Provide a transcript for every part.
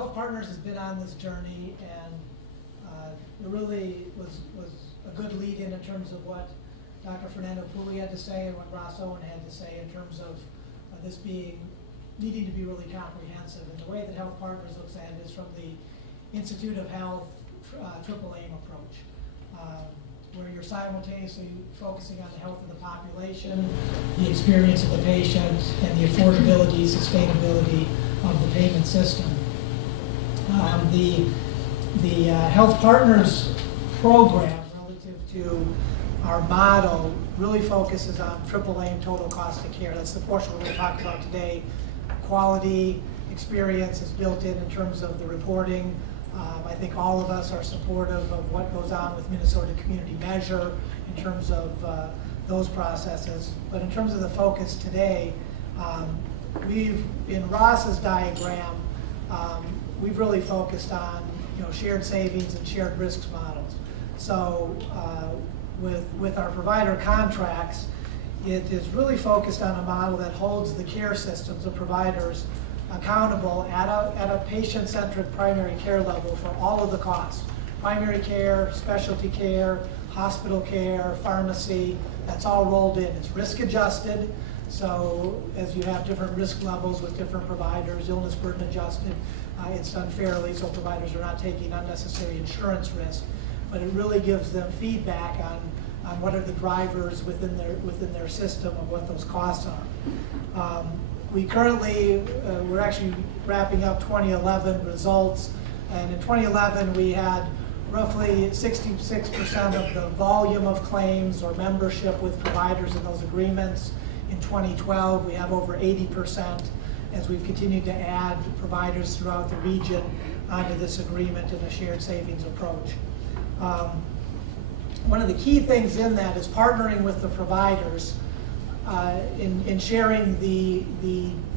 HealthPartners has been on this journey, and it really was a good lead-in terms of what Dr. Fernando Puli had to say and what Ross Owen had to say in terms of this needing to be really comprehensive. And the way that HealthPartners looks at it is from the Institute of Health triple aim approach, where you're simultaneously focusing on the health of the population, the experience of the patient, and the affordability, sustainability of the payment system. The HealthPartners program relative to our model really focuses on triple aim, total cost of care. That's the portion we're going to talk about today. Quality, experience is built in terms of the reporting. I think all of us are supportive of what goes on with Minnesota Community Measure in terms of those processes. But in terms of the focus today, in Ross's diagram, we've really focused on shared savings and shared risks models. So with our provider contracts, it is really focused on a model that holds the care systems of providers accountable at a patient-centric primary care level for all of the costs. Primary care, specialty care, hospital care, pharmacy, that's all rolled in. It's risk adjusted, so as you have different risk levels with different providers, illness burden adjusted, it's done fairly, so providers are not taking unnecessary insurance risk, but it really gives them feedback on what are the drivers within their system of what those costs are. We currently, we're actually wrapping up 2011 results, and in 2011 we had roughly 66% of the volume of claims or membership with providers in those agreements. In 2012 we have over 80% as we've continued to add providers throughout the region onto this agreement in a shared savings approach. One of the key things in that is partnering with the providers in sharing the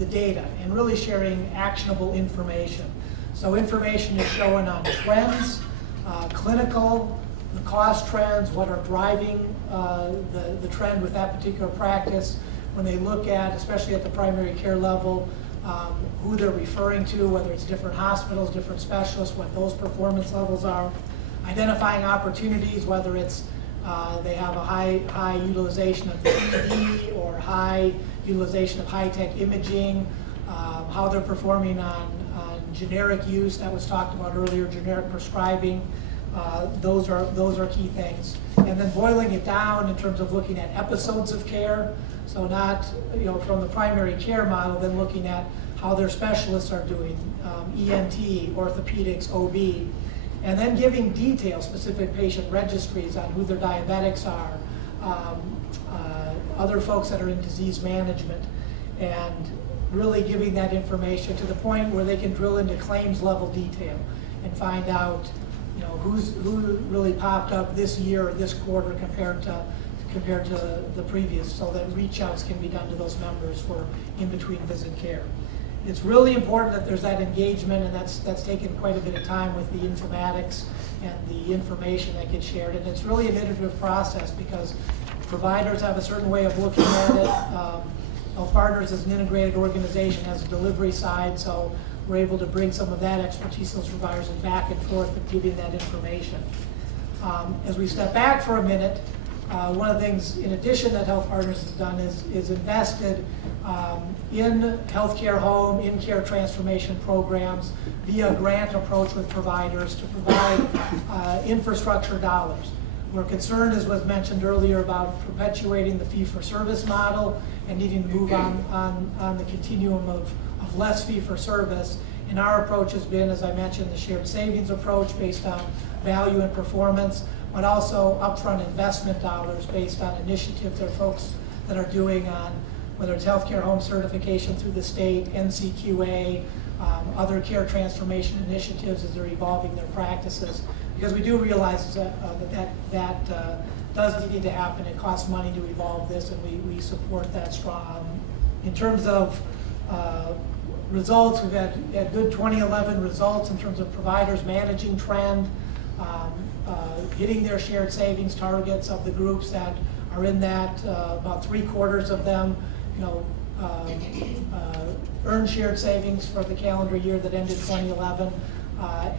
data and really sharing actionable information. So information is showing on trends, clinical, the cost trends, what are driving the trend with that particular practice. When they look at, especially at the primary care level, who they're referring to, whether it's different hospitals, different specialists, what those performance levels are. Identifying opportunities, whether it's they have a high utilization of the ED or high utilization of high-tech imaging, how they're performing on generic use that was talked about earlier, generic prescribing. Those are key things. And then boiling it down in terms of looking at episodes of care. So not from the primary care model, then looking at how their specialists are doing, ENT, orthopedics, OB. And then giving details, specific patient registries on who their diabetics are, other folks that are in disease management, and really giving that information to the point where they can drill into claims level detail and find out who really popped up this year or this quarter compared to the previous, so that reach outs can be done to those members for in-between visit care. It's really important that there's that engagement, and that's taken quite a bit of time with the informatics and the information that gets shared. And it's really an iterative process because providers have a certain way of looking at it. HealthPartners is an integrated organization, has a delivery side, so we're able to bring some of that expertise to those providers and back and forth with giving that information. As we step back for a minute, one of the things, in addition, that HealthPartners has done is invested in healthcare home, in-care transformation programs via a grant approach with providers to provide infrastructure dollars. We're concerned, as was mentioned earlier, about perpetuating the fee-for-service model and needing to move on the continuum of less fee-for-service. And our approach has been, as I mentioned, the shared savings approach based on value and performance, but also upfront investment dollars based on initiatives that folks that are doing on whether it's healthcare home certification through the state, NCQA, other care transformation initiatives as they're evolving their practices. Because we do realize that does need to happen. It costs money to evolve this, and we support that strong. In terms of results, we've had good 2011 results in terms of providers managing trend, hitting their shared savings targets of the groups that are in that, about 3/4 of them, earned shared savings for the calendar year that ended 2011,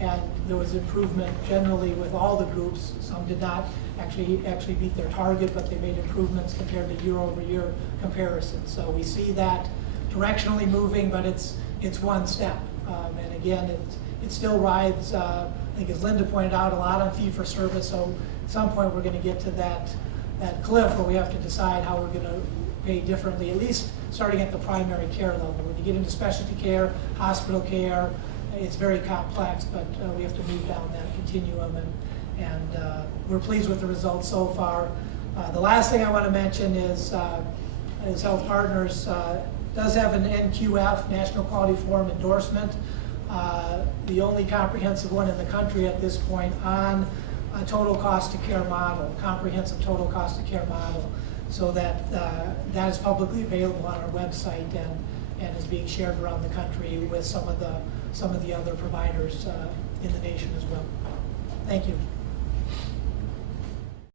and there was improvement generally with all the groups. Some did not actually beat their target, but they made improvements compared to year-over-year comparison. So we see that directionally moving, but it's one step. And again, it still rides, I think as Linda pointed out, a lot on fee-for-service. So at some point we're going to get to that cliff where we have to decide how we're going to pay differently, at least starting at the primary care level. When you get into specialty care, hospital care, it's very complex, but we have to move down that continuum, and we're pleased with the results so far. The last thing I want to mention is HealthPartners does have an NQF, National Quality Forum endorsement, the only comprehensive one in the country at this point on a total cost of care model, comprehensive total cost of care model, so that that is publicly available on our website and is being shared around the country with some of the other providers in the nation as well. Thank you.